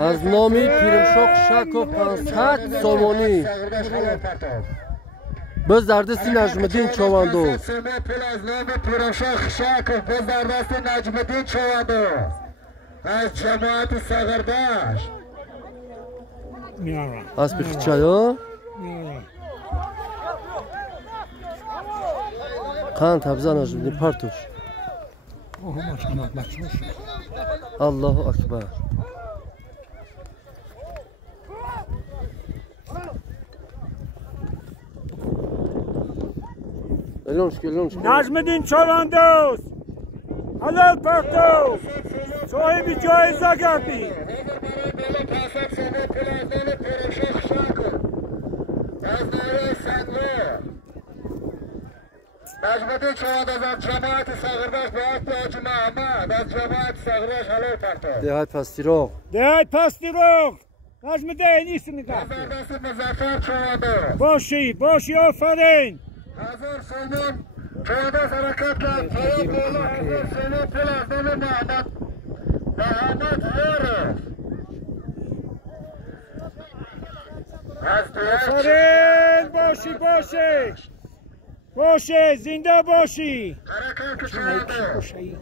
از نامی پیرمشاق شک و 500 سامانی بز در دست نجم‌الدین چوندو. از نام پیرمشاق شک و بز در دست نجم‌الدین چوندو از جماعت سغردشت. از بخچایا قند تبزه نجم‌الدین پرتوش. الله اکبر. نجم‌الدین چوندوز حلال پرتو صاحب جایزه گردی. نجم‌الدین چوندوز از جماعت سغردشت به عهد حاجی محمد از جماعت سغردشت حلال پرتو. دهات پستیراغ. دهات پستیراغ. نجم‌الدین نیست نگاه. بزر دست مظفر چوندوز. باشی آفرین. هزار سامان چوندوز حرکت کرد. پایان بالا هزار سامان پل از نام محمد هاره. آفرین باشه زنده باشی. حرکت چوندوز.